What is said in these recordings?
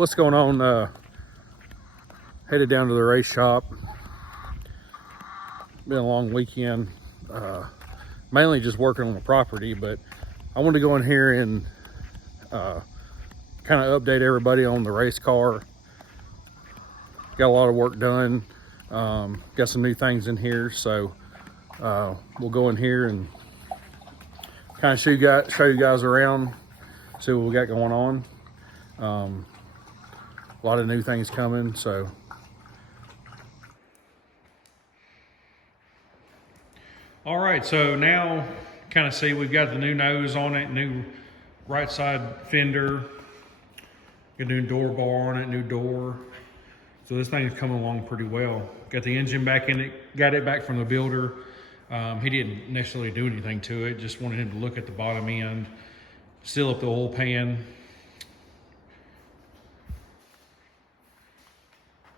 What's going on? Headed down to the race shop. Been a long weekend. Mainly just working on the property, but I wanted to go in here and kind of update everybody on the race car. Got a lot of work done. Got some new things in here, so we'll go in here and kind of show you guys around, see what we got going on. A lot of new things coming, so. All right, so now kind of see we've got the new nose on it, new right side fender, got a new door bar on it, new door. So this thing is coming along pretty well. Got the engine back in it, got it back from the builder. He didn't necessarily do anything to it, just wanted him to look at the bottom end, seal up the oil pan.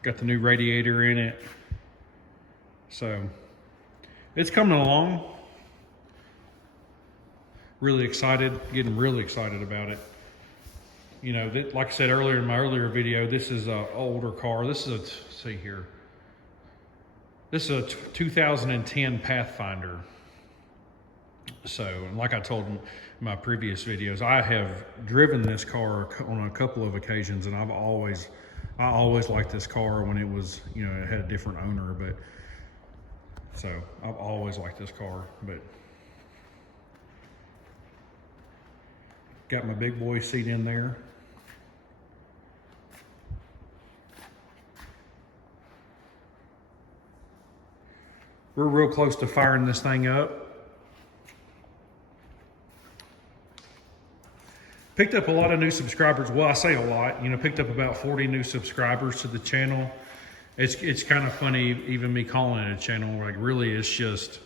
Got the new radiator in it. So it's coming along. Really excited, getting really excited about it. You know, like I said earlier in my earlier video, this is an older car. This is let's see here. This is a 2010 Pathfinder. So, like I told in my previous videos, I have driven this car on a couple of occasions, and I always liked this car when it was, you know, it had a different owner, but so I've always liked this car. But got my big boy seat in there. We're real close to firing this thing up. Picked up a lot of new subscribers. Well, I say a lot, you know, picked up about 40 new subscribers to the channel. It's kind of funny, even me calling it a channel. Like, really, it's just,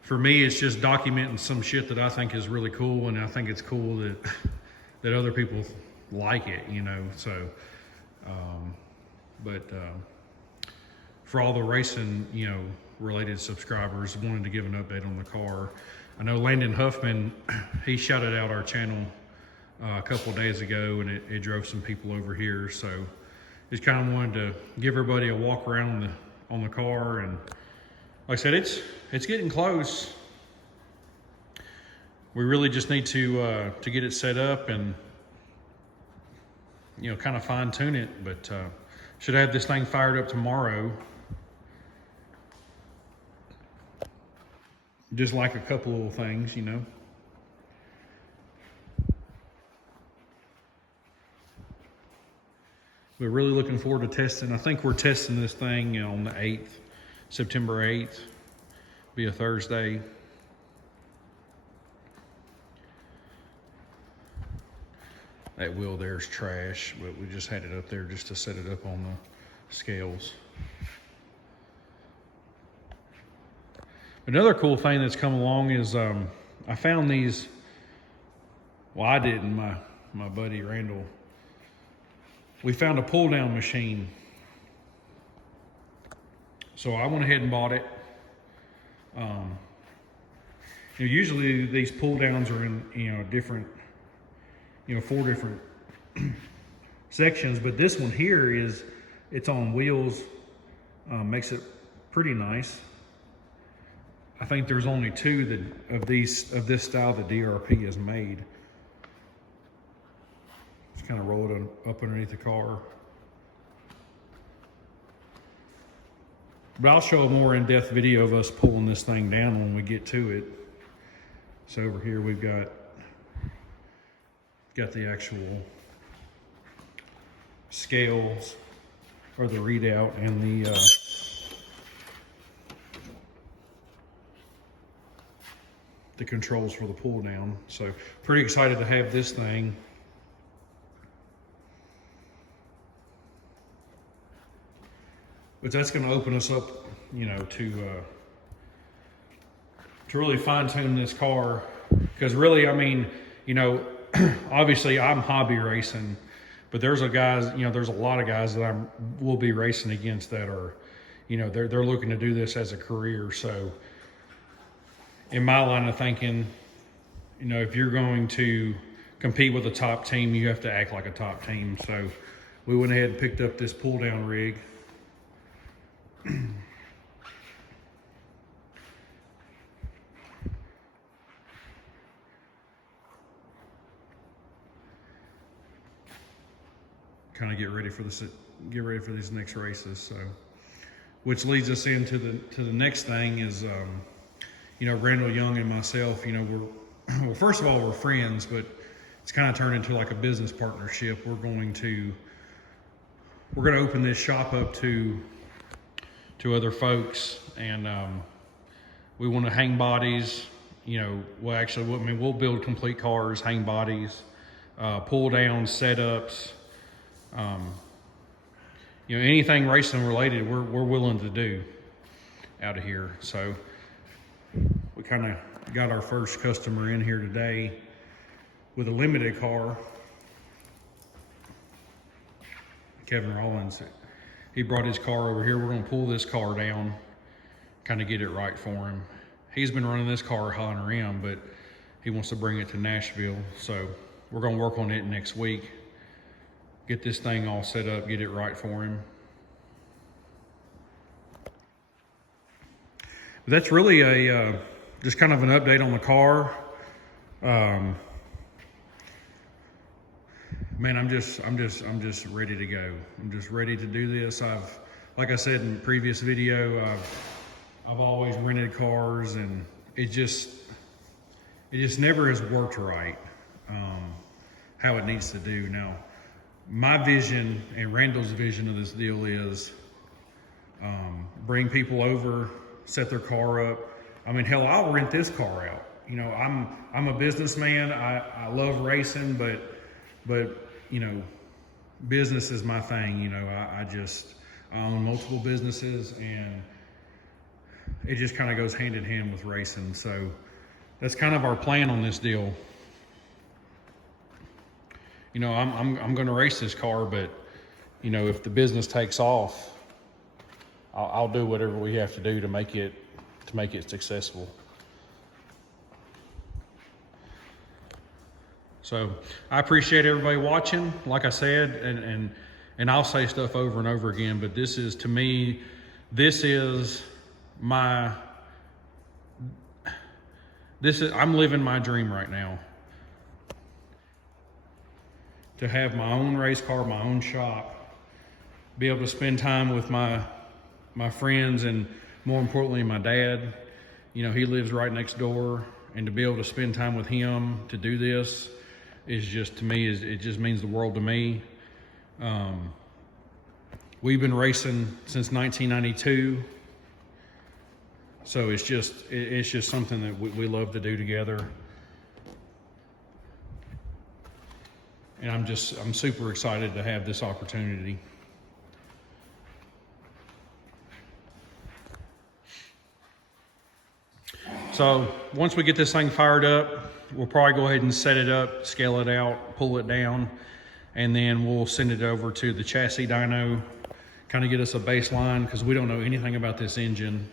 for me, it's just documenting some shit that I think is really cool, and I think it's cool that other people like it, you know. So, for all the racing, you know, related subscribers, wanted to give an update on the car. I know Landon Huffman, he shouted out our channel a couple of days ago, and it drove some people over here. So just kind of wanted to give everybody a walk around on the car. And like I said, it's getting close. We really just need to get it set up and, you know, kind of fine tune it. But should have this thing fired up tomorrow. Just like a couple little things, you know. We're really looking forward to testing. I think we're testing this thing on the 8th, September 8th. Be a Thursday. That wheel there's trash, but we just had it up there just to set it up on the scales. Another cool thing that's come along is I found these, well, I didn't, my buddy Randall. We found a pull down machine. So I went ahead and bought it. You know, usually these pull downs are in, you know, different, you know, 4 different sections, but this one here it's on wheels, makes it pretty nice. I think there's only 2 of this style that DRP has made. Just kind of roll it up underneath the car. But I'll show a more in-depth video of us pulling this thing down when we get to it. So over here we've got the actual scales or the readout and the controls for the pull down. So pretty excited to have this thing. But that's going to open us up, you know, to really fine tune this car. Because really, I mean, you know, obviously I'm hobby racing, but there's a lot of guys that will be racing against that are, you know, they're looking to do this as a career. So in my line of thinking, you know, if you're going to compete with a top team, you have to act like a top team. So we went ahead and picked up this pull down rig. Kind of get ready for these next races. So, which leads us into the next thing is, you know, Randall Young and myself. You know, well, first of all, we're friends, but it's kind of turned into like a business partnership. We're going to open this shop up to other folks, and we want to hang bodies. You know, we'll build complete cars, hang bodies, pull down setups. You know, anything racing related, we're willing to do out of here. So we kind of got our first customer in here today with a limited car. Kevin Rollins, he brought his car over here. We're going to pull this car down, kind of get it right for him. He's been running this car hot and rim, but he wants to bring it to Nashville. So we're going to work on it next week. Get this thing all set up, get it right for him. But that's really a just kind of an update on the car. Man, I'm just ready to go. I'm just ready to do this. Like I said in the previous video, I've always rented cars, and it just never has worked right how it needs to do now. My vision and Randall's vision of this deal is bring people over, set their car up. I mean, hell, I'll rent this car out. You know, I'm a businessman. I love racing, but you know, business is my thing. You know, I own multiple businesses, and it just kind of goes hand in hand with racing. So that's kind of our plan on this deal. You know, I'm going to race this car, but you know, if the business takes off, I'll do whatever we have to do to make it successful. So I appreciate everybody watching. Like I said, and I'll say stuff over and over again, but this is, to me, I'm living my dream right now. To have my own race car, my own shop, be able to spend time with my friends, and more importantly, my dad. You know, he lives right next door, and to be able to spend time with him to do this is just, to me, it just means the world to me. We've been racing since 1992, so it's just something that we love to do together. And I'm super excited to have this opportunity. So once we get this thing fired up, we'll probably go ahead and set it up, scale it out, pull it down, and then we'll send it over to the chassis dyno, kind of get us a baseline, because we don't know anything about this engine.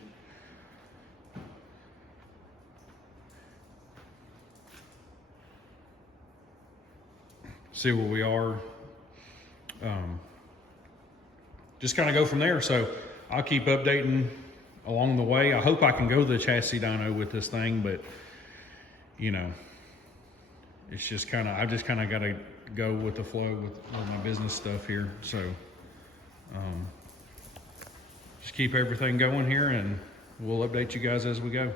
See where we are. Just kind of go from there. So I'll keep updating along the way. I hope I can go to the chassis dyno with this thing, but you know, it's just kind of, I've just kind of got to go with the flow with my business stuff here. So just keep everything going here, and we'll update you guys as we go.